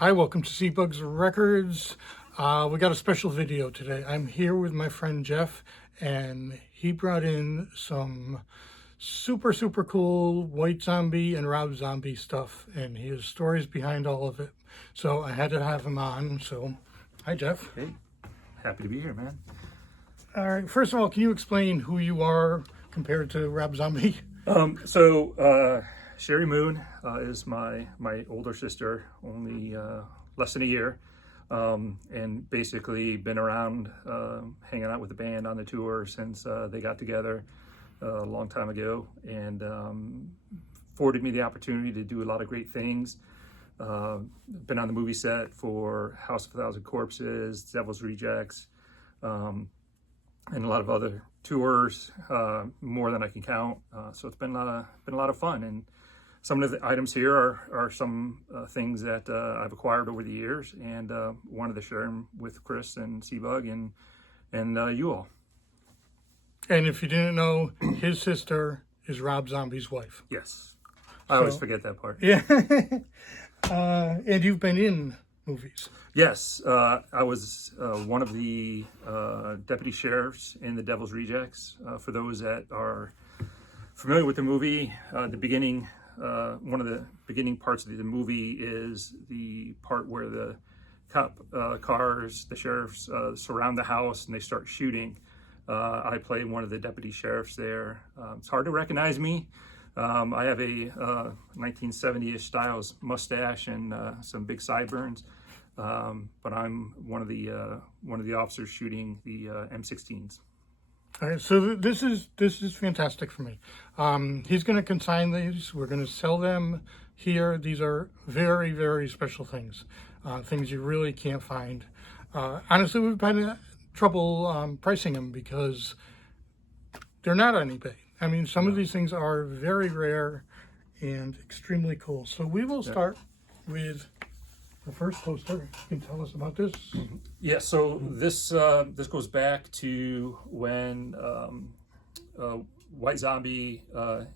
Hi, welcome to CBug's Records. We got a special video today. I'm here with my friend Jeff, and he brought in some super cool White Zombie and Rob Zombie stuff, and he has stories behind all of it. So I had to have him on. So, hi Jeff. Hey, happy to be here, man. All right, first of all, can you explain who you are compared to Rob Zombie? Sherry Moon is my older sister, only less than a year, and basically been around hanging out with the band on the tour since they got together a long time ago, and afforded me the opportunity to do a lot of great things. Been on the movie set for House of a Thousand Corpses, Devil's Rejects, and a lot of other tours, more than I can count. So it's been a lot of fun, and some of the items here are some things that I've acquired over the years, and wanted to share them with Chris and CBug and you all. And if you didn't know, his sister is Rob Zombie's wife. Yes, I always forget that part. Yeah. And you've been in movies. Yes, I was one of the deputy sheriffs in the Devil's Rejects. For those that are familiar with the movie, the beginning, one of the beginning parts of the movie is the part where the cop cars, the sheriffs, surround the house and they start shooting. I played one of the deputy sheriffs there. It's hard to recognize me. I have a 1970-ish styles mustache and some big sideburns. But I'm one of the officers shooting the M16s. All right, so this is fantastic for me. He's going to consign these. We're going to sell them here. These are very special things, things you really can't find. Honestly, we've had trouble pricing them because they're not on eBay. I mean, some of these things are very rare and extremely cool. So we will start with the first poster. You can tell us about this. Yeah, so this goes back to when White Zombie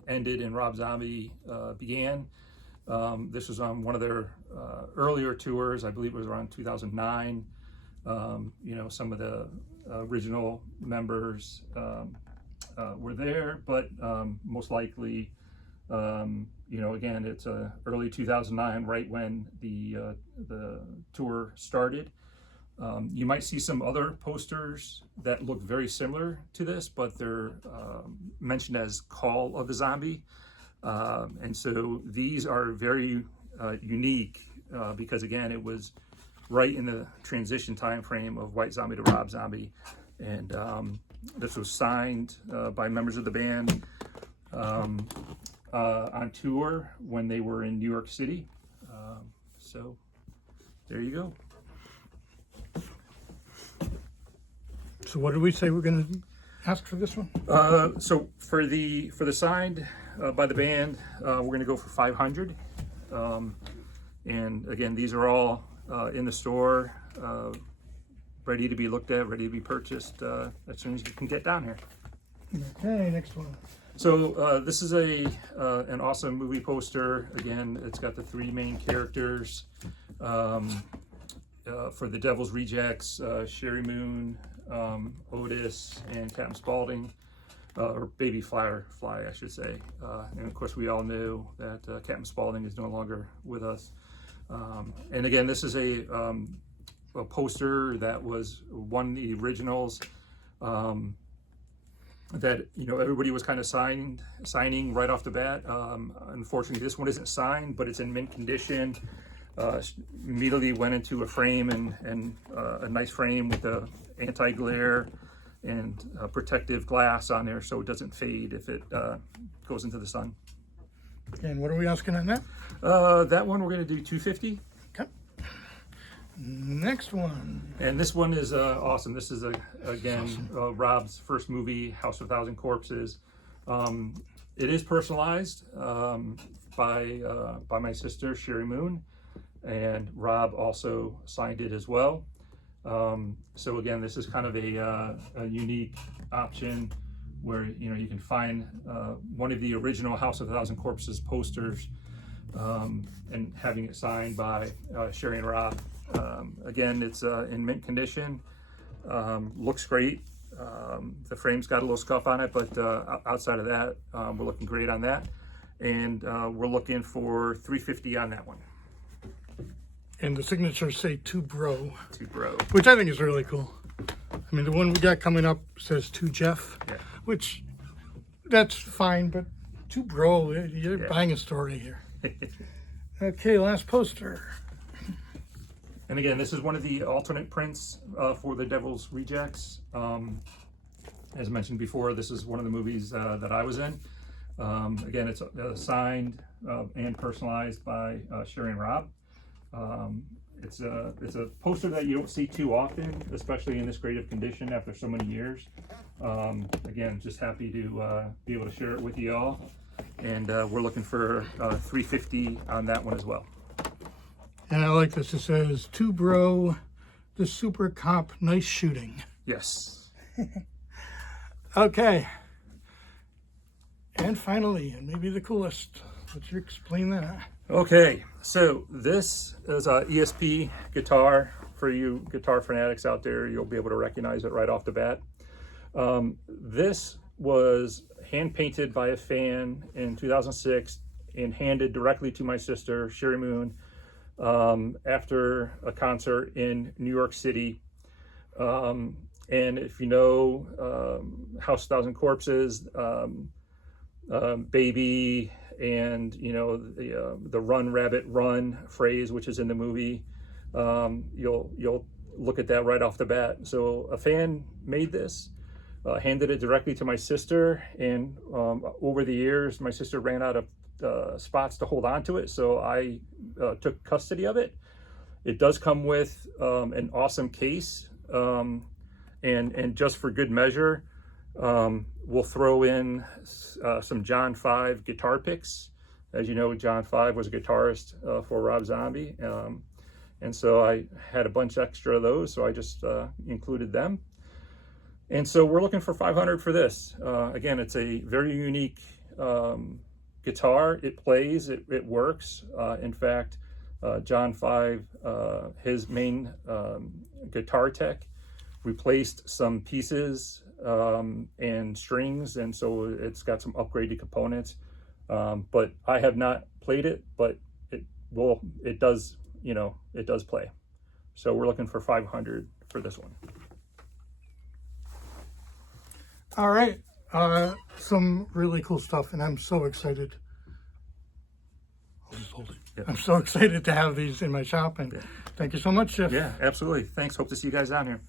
ended and Rob Zombie began. This was on one of their earlier tours. I believe it was around 2009. Some of the original members were there, but most likely, again, it's early 2009, right when the tour started. You might see some other posters that look very similar to this, but they're mentioned as Call of the Zombie. And so these are very unique because, again, it was right in the transition time frame of White Zombie to Rob Zombie. And this was signed by members of the band on tour when they were in New York City. So there you go. So what did we say we're going to ask for this one? So for the signed by the band, we're going to go for 500. And again, these are all in the store, ready to be looked at, ready to be purchased as soon as you can get down here. Okay, next one. So this is an awesome movie poster. Again, it's got the three main characters for the Devil's Rejects: Sherry Moon, Otis, and Captain Spaulding, or Baby Fly, I should say. And of course, we all knew that Captain Spaulding is no longer with us. And again, this is a poster that was one of the originals. That everybody was kind of signing right off the bat. Unfortunately, this one isn't signed, but it's in mint condition. Immediately went into a frame and a nice frame with the anti-glare and protective glass on there, so it doesn't fade if it goes into the sun. And what are we asking on that? That one we're going to do $250. Okay. Next one. And this one is awesome. This is again Rob's first movie, House of a Thousand Corpses. It is personalized by my sister Sherry Moon, and Rob also signed it as well. So again, this is kind of a unique option where you can find one of the original House of a Thousand Corpses posters and having it signed by Sherry and Rob. Again, it's in mint condition. Looks great. The frame's got a little scuff on it, but outside of that, we're looking great on that. And we're looking for $350 on that one. And the signatures say to bro, Which I think is really cool. I mean, the one we got coming up says to Jeff, yeah. which that's fine, but to bro, you're buying a story here. Okay, last poster. And again, this is one of the alternate prints for the Devil's Rejects. As mentioned before, this is one of the movies that I was in. Again, it's signed and personalized by Sherry and Rob. It's a poster that you don't see too often, especially in this great of condition after so many years. Again, just happy to be able to share it with you all. And we're looking for $350 on that one as well. And I like this. It says, to bro, the super cop, nice shooting. Yes. Okay. And finally, and maybe the coolest, would you explain that? Okay, so this is a ESP guitar. For you guitar fanatics out there, you'll be able to recognize it right off the bat. This was hand painted by a fan in 2006 and handed directly to my sister, Sherry Moon, after a concert in New York City. And if you know House of Thousand Corpses, Baby, and you know the Run Rabbit Run phrase, which is in the movie, you'll look at that right off the bat. So a fan made this, handed it directly to my sister, and over the years my sister ran out of spots to hold on to it, so I took custody of it. It does come with an awesome case, and just for good measure, we'll throw in some John 5 guitar picks. As you know, John 5 was a guitarist for Rob Zombie, and so I had a bunch extra of those, so I just included them. And so we're looking for $500 for this. Again, it's a very unique guitar. It plays, it works. In fact, John 5, his main guitar tech, replaced some pieces and strings, and so it's got some upgraded components. But I have not played it, but it does play. So we're looking for $500 for this one. All right, some really cool stuff, and I'm so excited. I'll just hold it. Yeah. I'm so excited to have these in my shop, and thank you so much, Jeff. Yeah, absolutely. Thanks. Hope to see you guys down here.